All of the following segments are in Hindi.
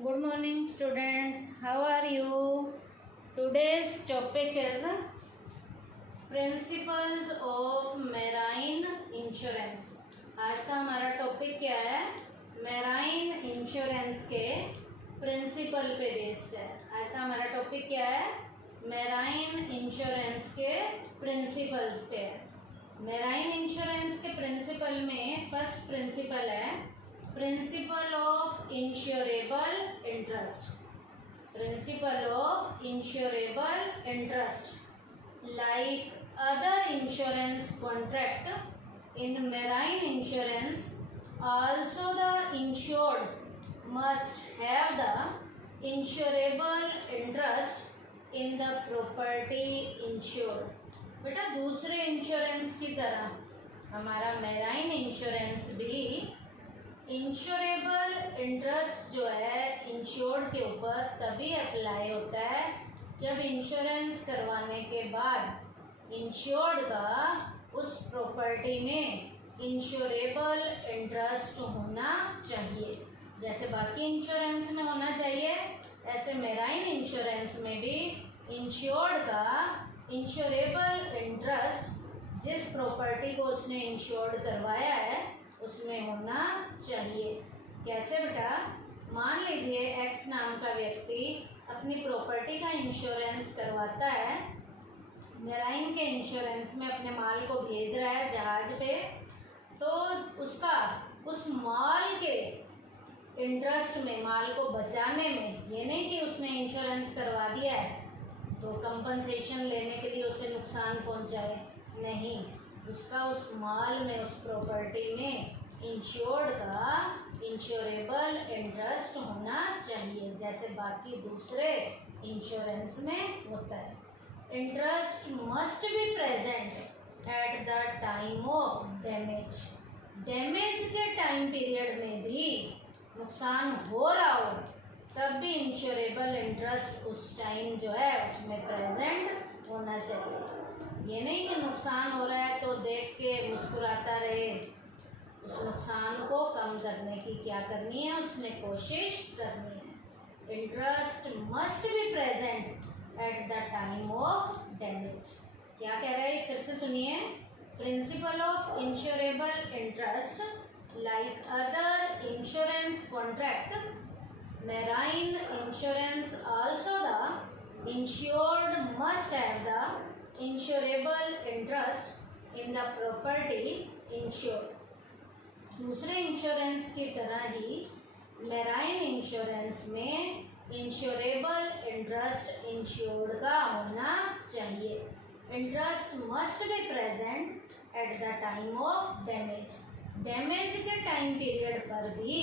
Good morning students, how are you? Today's topic is Principles of Marine Insurance. आज का हमारा टॉपिक क्या है? मैराइन इंश्योरेंस के प्रिंसिपल पे बेस्ड है। आज का हमारा टॉपिक क्या है? मैराइन इंश्योरेंस के प्रिंसिपल्स पे है। मैराइन इंश्योरेंस के प्रिंसिपल में फर्स्ट प्रिंसिपल है principle of insurable interest. Principle of insurable interest like other insurance contract in marine insurance also the insured must have the insurable interest in the property insured। बेटा दूसरे इंश्योरेंस की तरह हमारा मैराइन इंश्योरेंस भी इंश्योरेबल इंटरेस्ट जो है इंश्योर्ड के ऊपर तभी अप्लाई होता है जब इंश्योरेंस करवाने के बाद इंश्योर्ड का उस प्रॉपर्टी में इंश्योरेबल इंटरेस्ट होना चाहिए। जैसे बाकी इंश्योरेंस में होना चाहिए ऐसे मैराइन इंश्योरेंस में भी इंश्योर्ड का इंश्योरेबल इंटरेस्ट जिस प्रॉपर्टी को उसने इंश्योर्ड करवाया है उसमें होना चाहिए। कैसे बेटा? मान लीजिए एक्स नाम का व्यक्ति अपनी प्रॉपर्टी का इंश्योरेंस करवाता है, मैराइन के इंश्योरेंस में अपने माल को भेज रहा है जहाज पे, तो उसका उस माल के इंटरेस्ट में, माल को बचाने में, ये नहीं कि उसने इंश्योरेंस करवा दिया है तो कंपनसेशन लेने के लिए उसे नुकसान पहुंचाए, नहीं, उसका उस माल में, उस प्रॉपर्टी में इंश्योर्ड का इंश्योरेबल इंटरेस्ट होना चाहिए जैसे बाकी दूसरे इंश्योरेंस में होता है। Interest must be present at the time of damage. Damage के टाइम पीरियड में भी नुकसान हो रहा हो तब भी इंश्योरेबल इंटरेस्ट उस टाइम जो है उसमें प्रेजेंट होना चाहिए। ये नहीं कि नुकसान हो रहा है तो देख के मुस्कुराता रहे, उस नुकसान को कम करने की क्या करनी है, उसने कोशिश करनी है। Interest must be present at the time of damage. क्या कह रहा है फिर से सुनिए। Principle of insurable interest like other insurance contract marine insurance also the insured must have the insurable interest in the property insured. दूसरे इंश्योरेंस की तरह ही मैराइन इंश्योरेंस में इंश्योरेबल इंटरेस्ट इंश्योर्ड का होना चाहिए। Interest must be present at the time of damage. Damage के टाइम पीरियड पर भी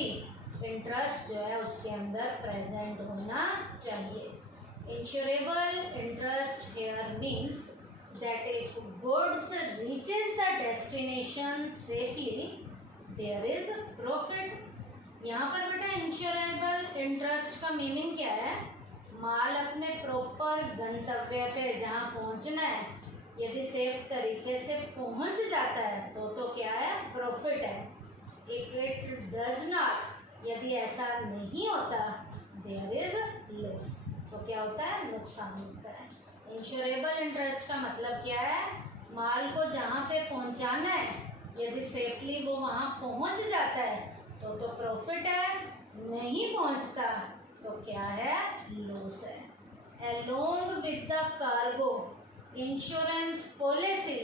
इंटरेस्ट जो है उसके अंदर प्रेजेंट होना चाहिए। Insurable interest here means that if goods reaches the destination safely there is profit. यहाँ पर बेटा इंश्योरेबल इंटरेस्ट का मीनिंग क्या है? माल अपने प्रॉपर गंतव्य पे जहाँ पहुँचना है यदि सेफ तरीके से पहुँच जाता है तो क्या है? प्रॉफिट है। इफ इट डज नॉट, यदि ऐसा नहीं होता, देयर इज लॉस, तो क्या होता है? नुकसान होता है। इंश्योरेबल इंटरेस्ट का मतलब क्या है? माल को जहाँ पे पहुँचाना है यदि सेफली वो वहाँ पहुँच जाता है तो प्रॉफिट है, नहीं पहुँचता तो क्या है? लॉस है। Along with the cargo insurance policy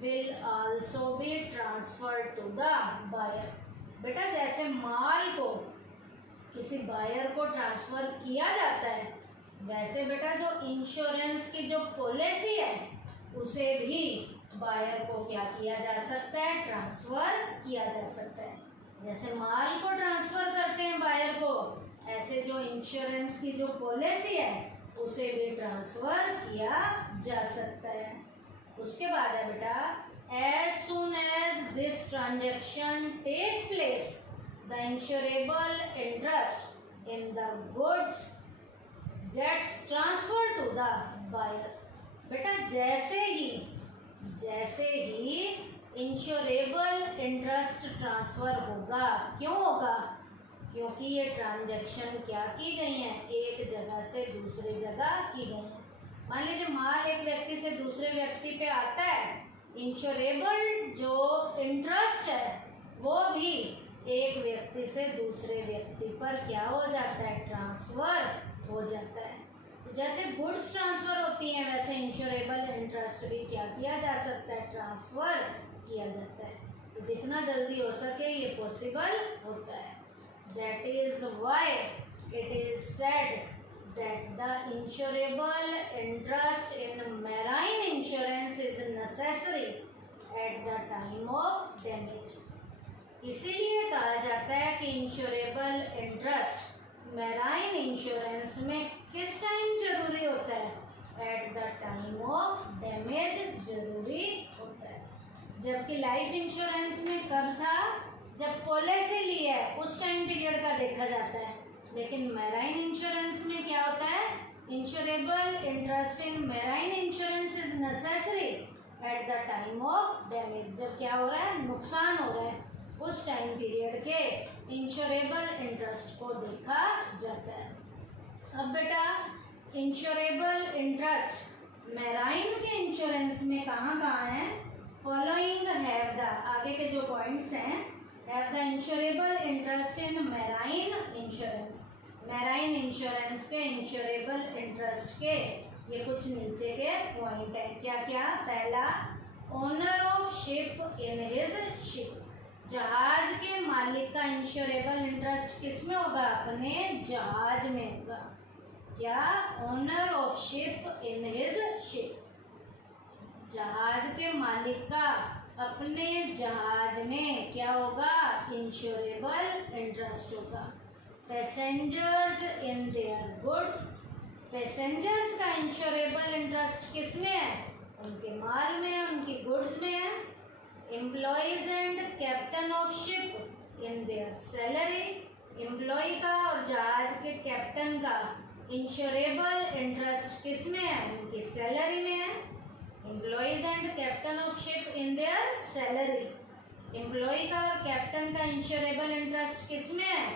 will also be transferred to the buyer. बेटा जैसे माल को किसी बायर को ट्रांसफ़र किया जाता है वैसे बेटा जो इंश्योरेंस की जो पॉलिसी है उसे भी बायर को क्या किया जा सकता है? ट्रांसफ़र किया जा सकता है। जैसे माल को ट्रांसफ़र करते हैं बायर को, ऐसे जो इंश्योरेंस की जो पॉलिसी है उसे भी ट्रांसफ़र किया जा सकता है। उसके बाद है बेटा as soon as this transaction take place the insurable interest in the goods gets transferred to the buyer। बेटा जैसे ही इंश्योरेबल इंटरेस्ट ट्रांसफ़र होगा, क्यों होगा? क्योंकि ये ट्रांजैक्शन क्या की गई हैं, एक जगह से दूसरी जगह की गई हैं। मान लीजिए माल एक व्यक्ति से दूसरे व्यक्ति पे आता है, इंश्योरेबल जो इंटरेस्ट है वो भी एक व्यक्ति से दूसरे व्यक्ति पर क्या हो जाता है, ट्रांसफर हो जाता है। जैसे गुड्स ट्रांसफर होती हैं वैसे इंश्योरेबल इंटरेस्ट भी क्या किया जा सकता है, ट्रांसफर किया जाता है। तो जितना जल्दी हो सके ये पॉसिबल होता है। That is why it is said that the insurable interest in marine insurance is necessary at the time of damage. इसीलिए कहा जाता है कि इंश्योरेबल इंटरेस्ट मैराइन इंश्योरेंस में किस टाइम जरूरी होता है, at the time of damage जरूरी होता है। जबकि लाइफ इंश्योरेंस में कब था, जब पॉलिसी ली है उस टाइम पीरियड का देखा जाता है। लेकिन मैराइन इंश्योरेंस में क्या होता है, insurable interest in marine insurance is necessary at the time of damage. जब क्या हो रहा है, नुकसान हो रहा है, उस टाइम पीरियड के इंश्योरेबल इंटरेस्ट को देखा जाता है। अब बेटा इंश्योरेबल इंटरेस्ट मैराइन के इंश्योरेंस में कहाँ कहाँ है, फॉलोइंग हैव द, आगे के जो पॉइंट्स हैं, have the insurable interest in marine insurance. Marine insurance के इंश्योरेबल इंटरेस्ट के ये कुछ नीचे के पॉइंट है। क्या क्या, पहला, owner of ship in his ship, जहाज के मालिक का इंश्योरेबल इंटरेस्ट किस में होगा, अपने जहाज में होगा। क्या, owner of ship in his ship, जहाज के मालिक का अपने जहाज में क्या होगा, इंश्योरेबल इंटरेस्ट होगा। Passengers in their goods, passengers का इंश्योरेबल इंटरेस्ट किस में है, उनके माल में है, उनकी गुड्स में है। Employees and captain of ship in their salary, employ का और जहाज के कैप्टन का इंश्योरेबल इंटरेस्ट किस में है, उनकी सैलरी में है। Employees and captain of ship in their salary, employ का और कैप्टन का इंश्योरेबल इंटरेस्ट किस में है,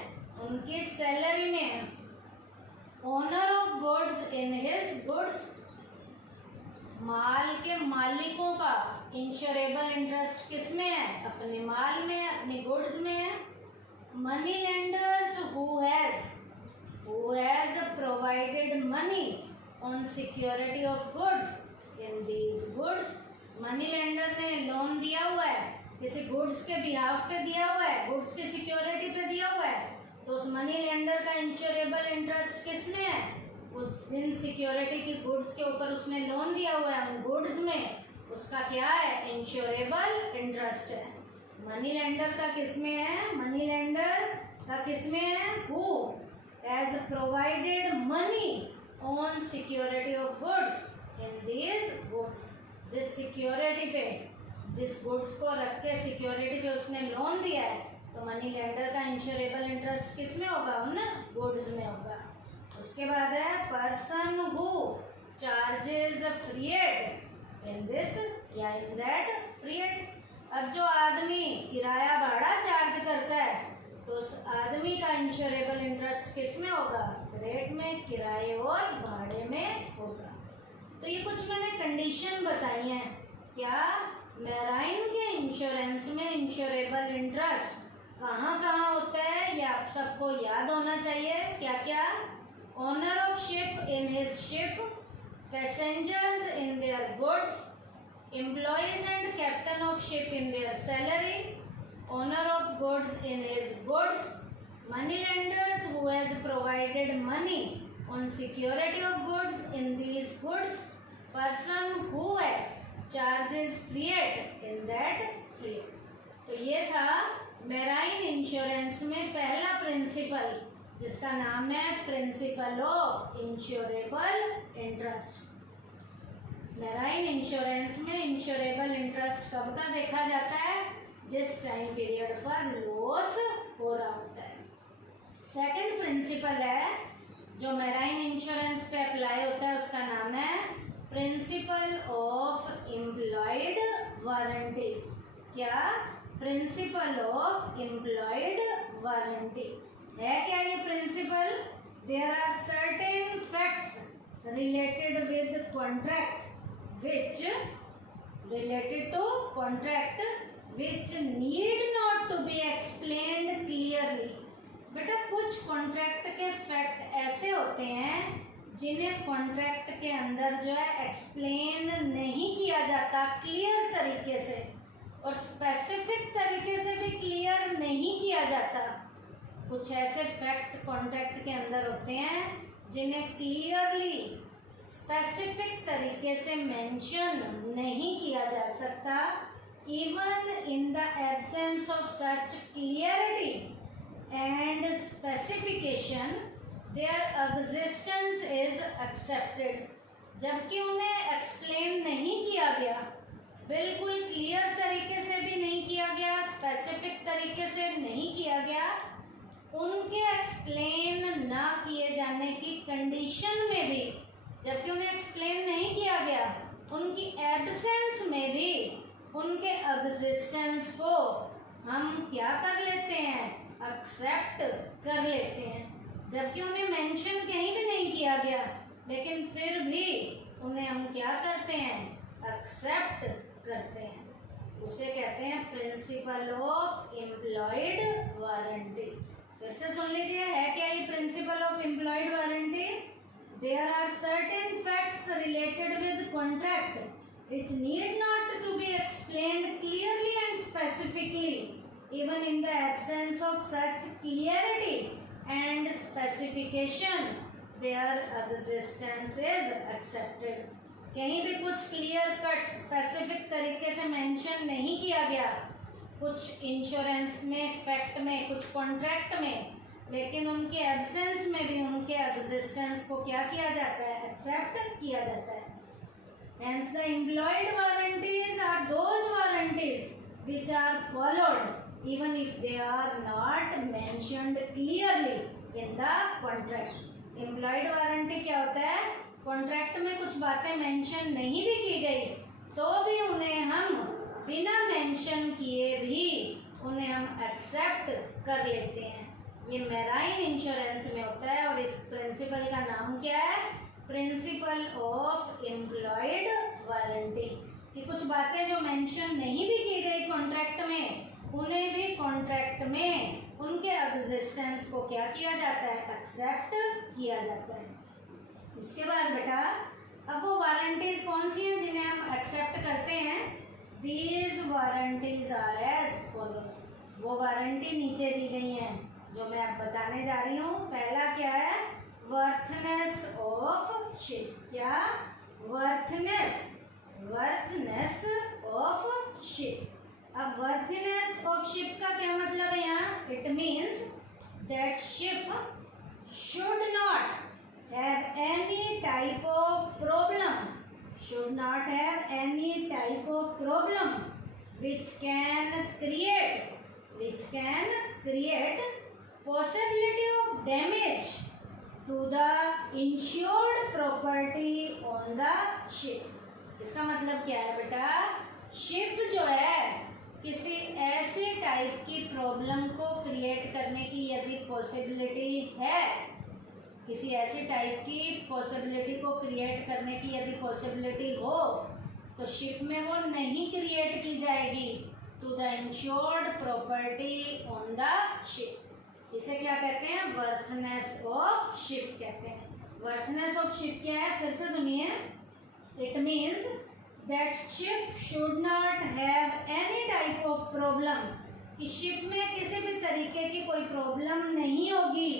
उनकी सैलरी में है। Owner of goods in his goods, माल के मालिकों का इंश्योरेबल इंटरेस्ट किस में है, अपने माल में, अपने गुड्स में है। Money lenders who has provided money on security of goods in these goods, money lender ने लोन दिया हुआ है, किसी गुड्स के बिहाफ पे दिया हुआ है, गुड्स की सिक्योरिटी पे दिया हुआ है, तो उस मनी लेंडर का इंश्योरेबल इंटरेस्ट किस में है, उस जिन सिक्योरिटी की गुड्स के ऊपर उसने लोन दिया हुआ है उन गुड्स में उसका क्या है, इंश्योरेबल इंटरेस्ट है। मनी लेंडर का किस में है, मनी लेंडर का किस में है, who has provided money on security of goods in these goods, जिस सिक्योरिटी पे, जिस गुड्स को रख के सिक्योरिटी पे उसने लोन दिया है, तो मनी लेंडर का इंश्योरेबल इंटरेस्ट किस में होगा, उन गुड्स में होगा। उसके बाद है person who charges freight in this या इन दैट फ्रीएट। अब जो आदमी किराया भाड़ा चार्ज करता है तो उस आदमी का इंश्योरेबल इंटरेस्ट किस में होगा, रेट में, किराए और भाड़े में होगा। तो ये कुछ मैंने कंडीशन बताई हैं। क्या, मैराइन के इंश्योरेंस में इंश्योरेबल इंटरेस्ट कहाँ कहाँ होता है, ये आप सबको याद होना चाहिए। क्या क्या, owner of ship in his ship, passengers in their goods, employees and captain of ship in their salary, owner of goods in his goods, money lenders who has provided money on security of goods in these goods, person who has charges freight in that freight. तो ये था मैराइन इंश्योरेंस में पहला प्रिंसिपल, जिसका नाम है principle of insurable interest. Marine insurance में इंश्योरेबल इंटरेस्ट कब का देखा जाता है, जिस टाइम पीरियड पर लॉस हो रहा होता है। सेकंड प्रिंसिपल है जो मैराइन इंश्योरेंस पे अप्लाई होता है, उसका नाम है प्रिंसिपल ऑफ एम्प्लॉयड वारंटीज। क्या, प्रिंसिपल ऑफ एम्प्लॉयड वारंटी। है क्या ये principle? There are certain facts related with contract which need not to be explained clearly. बेटा कुछ कॉन्ट्रैक्ट के फैक्ट ऐसे होते हैं जिन्हें कॉन्ट्रैक्ट के अंदर जो है एक्सप्लेन नहीं किया जाता क्लियर तरीके से, और स्पेसिफिक तरीके से भी क्लियर नहीं किया जाता। कुछ ऐसे फैक्ट कॉन्ट्रैक्ट के अंदर होते हैं जिन्हें क्लियरली स्पेसिफिक तरीके से मेंशन नहीं किया जा सकता। Even in the absence of such clarity and specification there existence is accepted. जबकि उन्हें एक्सप्लेन नहीं किया गया, बिल्कुल क्लियर तरीके से भी नहीं किया गया, स्पेसिफिक तरीके से नहीं किया गया, उनके एक्सप्लेन ना किए जाने की कंडीशन में भी, जबकि उन्हें एक्सप्लेन नहीं किया गया, उनकी एब्सेंस में भी उनके एग्जिस्टेंस को हम क्या कर लेते हैं? एक्सेप्ट कर लेते हैं। जबकि उन्हें मेंशन कहीं भी नहीं किया गया, लेकिन फिर भी उन्हें हम क्या करते हैं? एक्सेप्ट करते हैं। उसे कहते हैं प्रिंसिपल ऑफ एम्प्लॉयड वारंटी। फिर से सुन लीजिए, है क्या ये principle of implied warranty? There are certain facts related with contract which need not to be explained clearly and specifically, even in the absence of such clarity and specification, their existence is accepted. कहीं भी कुछ क्लियर कट स्पेसिफिक तरीके से मेंशन नहीं किया गया, कुछ इंश्योरेंस में, फैक्ट में, कुछ कॉन्ट्रैक्ट में, लेकिन उनके एब्सेंस में भी उनके एग्जिस्टेंस को क्या किया जाता है? एक्सेप्ट किया जाता है। Hence the employed warranties are those warranties which are followed even if they are not mentioned clearly in the contract. Employed warranty क्या होता है? कॉन्ट्रैक्ट में कुछ बातें मेंशन नहीं भी की गई तो भी उन्हें हम बिना मेंशन किए भी उन्हें हम एक्सेप्ट कर लेते हैं। ये मेराइन इंश्योरेंस में होता है और इस प्रिंसिपल का नाम क्या है? Principle of implied warranty. कि कुछ बातें जो मेंशन नहीं भी की गई कॉन्ट्रैक्ट में, उन्हें भी कॉन्ट्रैक्ट में उनके एग्जिस्टेंस को क्या किया जाता है? एक्सेप्ट किया जाता है। उसके बाद बेटा अब वो वारंटीज कौन सी हैं जिन्हें हम एक्सेप्ट करते हैं? These warranties are as follows. वो वारंटी नीचे दी गई हैं जो मैं अब बताने जा रही हूँ। पहला क्या है? Worthness of ship. क्या? Worthness of ship. अब वर्थनेस ऑफ शिप का क्या मतलब है यहाँ? It means that ship should not have any type of problem, which can create possibility of damage to the insured property on the ship। इसका मतलब क्या है बेटा? शिप जो है किसी ऐसे टाइप की प्रॉब्लम को क्रिएट करने की यदि पॉसिबिलिटी है, किसी ऐसी टाइप की पॉसिबिलिटी को क्रिएट करने की यदि पॉसिबिलिटी हो तो शिप में वो नहीं क्रिएट की जाएगी to the insured property on the ship. इसे क्या कहते हैं? वर्थनेस ऑफ शिप कहते हैं। वर्थनेस ऑफ शिप क्या है? फिर से सुनिए। It means that ship should not have any type of problem, कि शिप में किसी भी तरीके की कोई प्रॉब्लम नहीं होगी,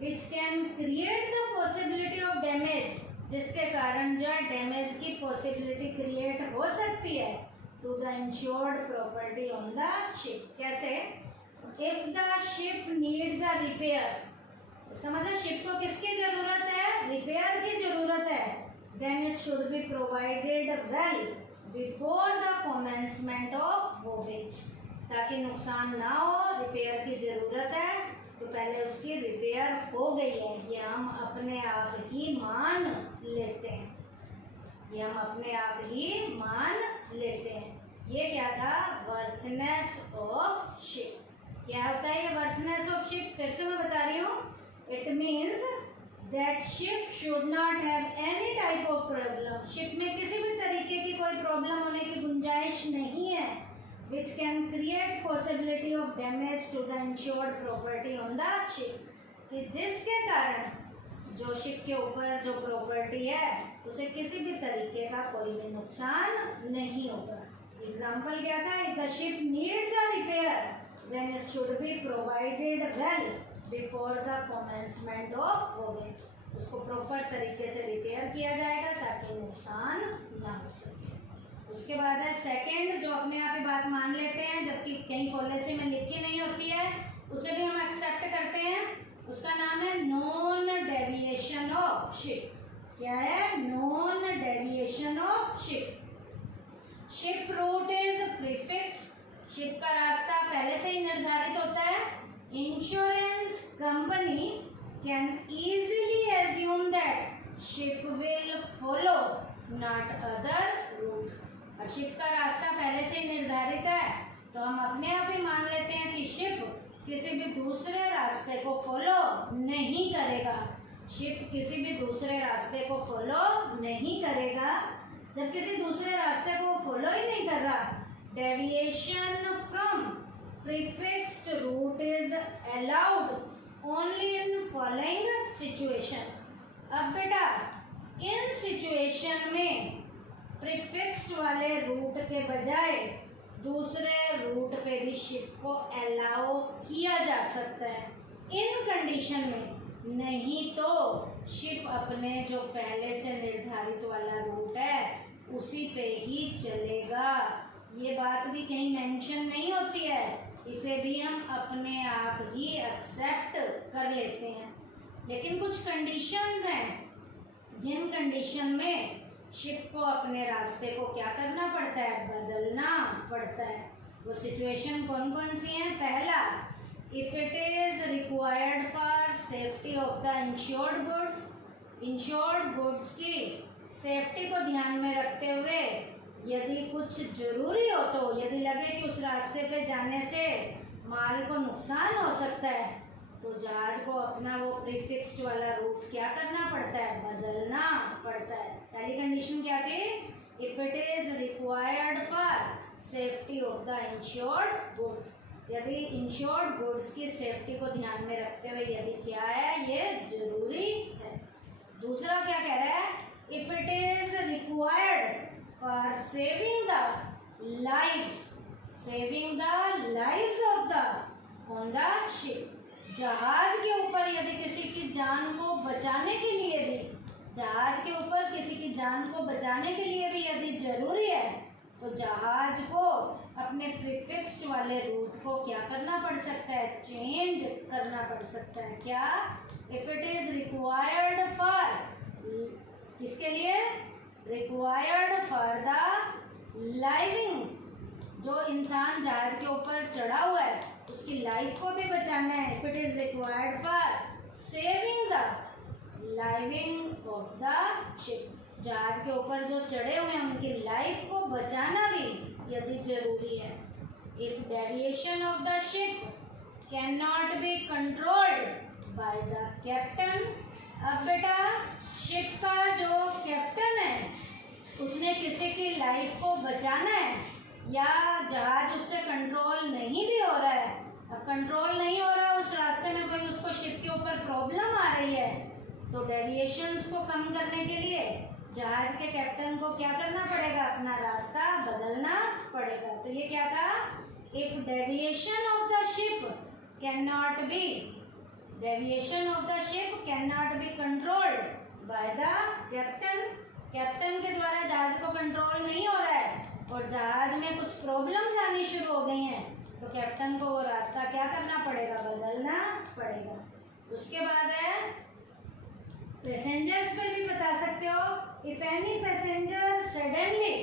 which can create the possibility of damage, जिसके कारण जो है डैमेज की पॉसिबिलिटी क्रिएट हो सकती है to the insured property on the ship. कैसे? If the ship needs a repair, इसका मतलब शिप को किसकी जरूरत है? रिपेयर की जरूरत है। Then it should be provided well before the commencement of voyage, ताकि नुकसान ना हो। रिपेयर की जरूरत है तो पहले उसकी रिपेयर हो गई है, ये हम अपने आप ही मान लेते हैं, ये हम अपने आप ही मान लेते हैं। ये क्या था? वर्थनेस ऑफ शिप। क्या होता है ये वर्थनेस ऑफ शिप? फिर से मैं बता रही हूँ, it means that ship should not have any type of problem. Ship में किसी भी तरीके की कोई प्रॉब्लम होने की गुंजाइश नहीं है which can create possibility of damage to the insured property on the ship, कि जिसके कारण जो शिप के ऊपर जो प्रॉपर्टी है उसे किसी भी तरीके का कोई भी नुकसान नहीं होगा। एग्जाम्पल क्या था? If the ship needs a repair then it should be provided well before the commencement of voyage. उसको प्रॉपर तरीके से रिपेयर किया जाएगा ताकि नुकसान ना हो सके। उसके बाद है सेकंड, जो अपने आप ही बात मान लेते हैं जबकि कहीं पॉलिसी में लिखी नहीं होती है, उसे भी हम एक्सेप्ट करते हैं। उसका नाम है नॉन डेविएशन ऑफ शिप। क्या है? Non deviation of ship. Ship route is prefixed. Ship का रास्ता पहले से ही निर्धारित होता है। Insurance company can easily assume that ship will follow not other route. अब शिप का रास्ता पहले से ही निर्धारित है तो हम अपने आप ही मान लेते हैं कि शिप किसी भी दूसरे रास्ते को फॉलो नहीं करेगा। शिप किसी भी दूसरे रास्ते को फॉलो नहीं करेगा। जब किसी दूसरे रास्ते को फॉलो ही नहीं कर रहा, deviation from prefixed route is allowed only in following situation. अब बेटा इन सिचुएशन में प्रीफिक्स्ड वाले रूट के बजाय दूसरे रूट पे भी शिप को अलाउ किया जा सकता है इन कंडीशन में। नहीं तो शिप अपने जो पहले से निर्धारित वाला रूट है उसी पे ही चलेगा। ये बात भी कहीं मेंशन नहीं होती है, इसे भी हम अपने आप ही एक्सेप्ट कर लेते हैं। लेकिन कुछ कंडीशंस हैं जिन कंडीशन में शिप को अपने रास्ते को क्या करना पड़ता है? बदलना पड़ता है। वो सिचुएशन कौन कौन सी हैं? पहला, if it is required for safety of the insured goods. Insured goods की सेफ्टी को ध्यान में रखते हुए यदि कुछ जरूरी हो तो, यदि लगे कि उस रास्ते पे जाने से माल को नुकसान हो सकता है तो जहाज को अपना वो प्रीफिक्स्ड वाला रूट क्या करना पड़ता है? बदलना पड़ता है। पहली कंडीशन क्या थी? If it is required for safety of the insured goods. यदि इंश्योर्ड गुड्स की सेफ्टी को ध्यान में रखते हुए यदि क्या है? ये जरूरी है। दूसरा क्या कह रहा है? If it is required for saving the lives, saving the lives of the on the ship. जहाज के ऊपर यदि किसी की जान को बचाने के लिए भी, जहाज के ऊपर किसी की जान को बचाने के लिए भी यदि जरूरी है तो जहाज को अपने प्रीफिक्स्ड वाले रूट को क्या करना पड़ सकता है? चेंज करना पड़ सकता है। क्या? If it is required for, किसके लिए? Required for the living. जो इंसान जहाज के ऊपर चढ़ा हुआ है उसकी लाइफ को भी बचाना है। If it is required for saving the living of the ship. जहाज के ऊपर जो चढ़े हुए हैं उनकी लाइफ को बचाना भी यदि जरूरी है। If deviation of the ship can not be controlled by the captain. अब बेटा शिप का जो कैप्टन है उसने किसी की लाइफ को बचाना है या जहाज उससे कंट्रोल नहीं भी हो रहा है, अब कंट्रोल नहीं हो रहा, उस रास्ते में कोई उसको शिप के ऊपर प्रॉब्लम आ रही है तो डेविएशंस को कम करने के लिए जहाज के कैप्टन को क्या करना पड़ेगा? अपना रास्ता बदलना पड़ेगा। तो ये क्या था? If deviation of the ship can not be, deviation of the ship can not be controlled by the captain. Captain के द्वारा जहाज को कंट्रोल नहीं हो रहा है और जहाज में कुछ प्रॉब्लम्स आनी शुरू हो गई हैं तो कैप्टन को वो रास्ता क्या करना पड़ेगा? बदलना पड़ेगा। उसके बाद है पैसेंजर्स पे भी बता सकते हो। If any passenger suddenly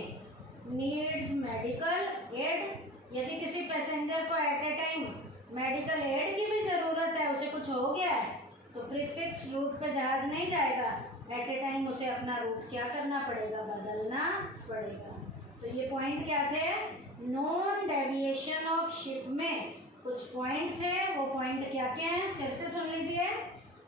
needs medical aid, यदि किसी पैसेंजर को at a time medical aid की भी ज़रूरत है, उसे कुछ हो गया है तो प्रीफिक्स रूट पे जहाज नहीं जाएगा, एट ए टाइम उसे अपना रूट क्या करना पड़ेगा? बदलना पड़ेगा। तो ये पॉइंट क्या थे? नॉन डेविएशन ऑफ शिप में कुछ पॉइंट थे, वो पॉइंट क्या क्या हैं फिर से सुन लीजिए।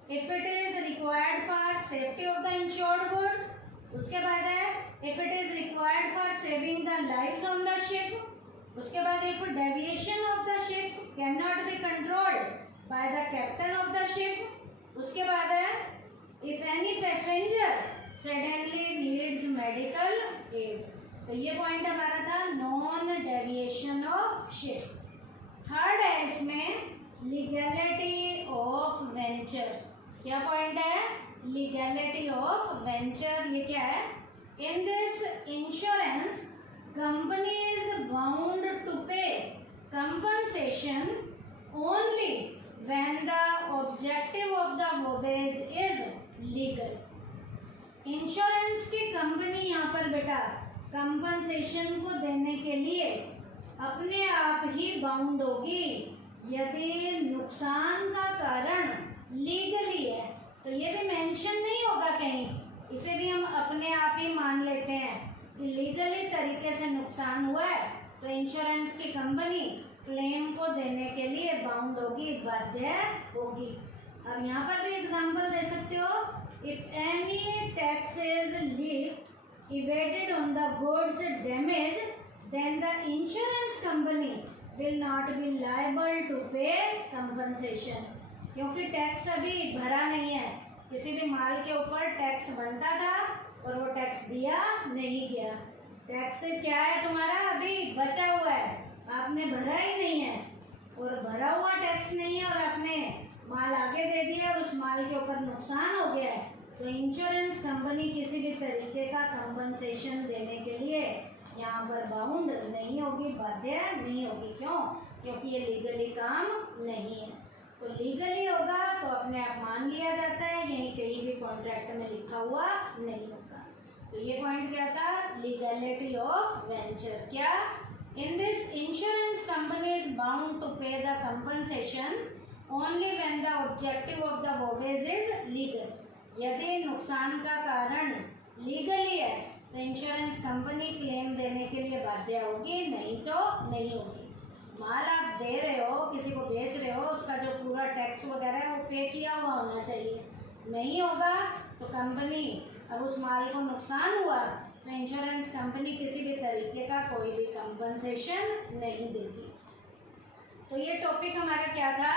If it is required for safety of the insured goods, उसके बाद है if it is required for saving the lives on the ship, उसके बाद if deviation of the ship can not be controlled by the captain of the ship, उसके बाद है if any passenger suddenly needs medical add. तो ये पॉइंट हमारा था non deviation of ship. Third है इसमें लीगैलिटी ऑफ वेंचर। क्या पॉइंट है? Legality of venture. ये क्या है? In this insurance company is bound to pay compensation only when the objective of the voyage is legal. Insurance की कंपनी यहाँ पर बेटा कंपनसेशन को देने के लिए अपने आप ही बाउंड होगी यदि नुकसान का कारण लीगली है। तो ये भी मेंशन नहीं होगा कहीं, इसे भी हम अपने आप ही मान लेते हैं कि लीगली तरीके से नुकसान हुआ है तो इंश्योरेंस की कंपनी क्लेम को देने के लिए बाउंड होगी, बाध्य होगी। अब यहाँ पर भी एग्जांपल दे सकते हो। If any tax is leave evaded on the goods damage, then the insurance company will not be liable to pay compensation। क्योंकि टैक्स अभी भरा नहीं है, किसी भी माल के ऊपर टैक्स बनता था और वो टैक्स दिया नहीं गया। टैक्स क्या है तुम्हारा? अभी बचा हुआ है, आपने भरा ही नहीं है, और भरा हुआ टैक्स नहीं है और आपने माल आगे दे दिया और उस माल के ऊपर नुकसान हो गया है, तो इंश्योरेंस कंपनी किसी भी तरीके का कंपनसेशन देने के लिए यहाँ पर बाउंड नहीं होगी, बाध्य नहीं होगी। क्यों? क्योंकि ये लीगली काम नहीं है। तो लीगली होगा तो अपने आप मान लिया जाता है, यही कहीं भी कॉन्ट्रैक्ट में लिखा हुआ नहीं होगा। तो ये पॉइंट क्या था? Legality of venture. क्या? In this insurance company is bound to pay the compensation only when the objective of the voyage is legal. यदि नुकसान का कारण लीगली है तो इंश्योरेंस कंपनी क्लेम देने के लिए बाध्य होगी, नहीं तो नहीं होगी। माल आप दे रहे हो, किसी को बेच रहे हो, उसका जो पूरा टैक्स वगैरह है वो पे किया हुआ होना चाहिए। नहीं होगा तो कंपनी, अब उस माल को नुकसान हुआ तो इंश्योरेंस कंपनी किसी भी तरीके का कोई भी कंपनसेशन नहीं देगी। तो ये टॉपिक हमारा क्या था?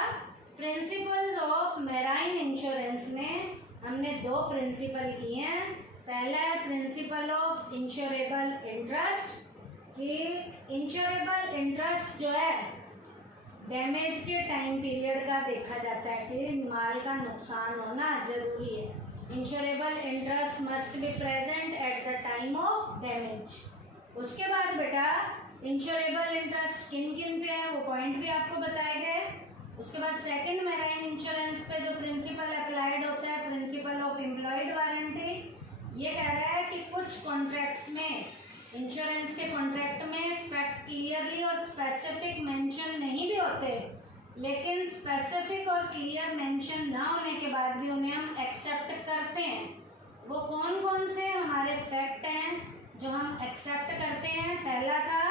प्रिंसिपल्स ऑफ मैराइन इंश्योरेंस में हमने दो प्रिंसिपल किए हैं। पहला है प्रिंसिपल ऑफ इंश्योरेबल इंटरेस्ट, कि इंश्योरेबल इंटरेस्ट जो है डैमेज के टाइम पीरियड का देखा जाता है कि माल का नुकसान होना जरूरी है। Insurable interest must be present at the time of damage. उसके बाद बेटा इंश्योरेबल इंटरेस्ट किन किन पे है वो पॉइंट भी आपको बताए गए। उसके बाद सेकंड मैराइन इंश्योरेंस पे जो प्रिंसिपल अप्लाइड होता है, प्रिंसिपल ऑफ एम्प्लॉयड वारंटी, ये कह रहा है कि कुछ कॉन्ट्रैक्ट्स में, इंश्योरेंस के कॉन्ट्रैक्ट में फैक्ट क्लियरली और स्पेसिफिक मेंशन नहीं भी होते, लेकिन स्पेसिफिक और क्लियर मेंशन ना होने के बाद भी उन्हें हम एक्सेप्ट करते हैं। वो कौन कौन से हमारे फैक्ट हैं जो हम एक्सेप्ट करते हैं? पहला था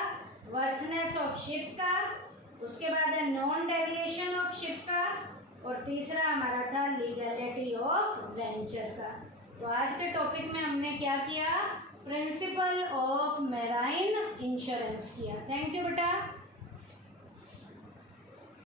वर्थनेस ऑफ शिप का, उसके बाद है नॉन डेविएशन ऑफ शिप का, और तीसरा हमारा था लीगलिटी ऑफ वेंचर का। तो आज के टॉपिक में हमने क्या किया? प्रिंसिपल ऑफ मैराइन इंश्योरेंस किया। थैंक यू बेटा।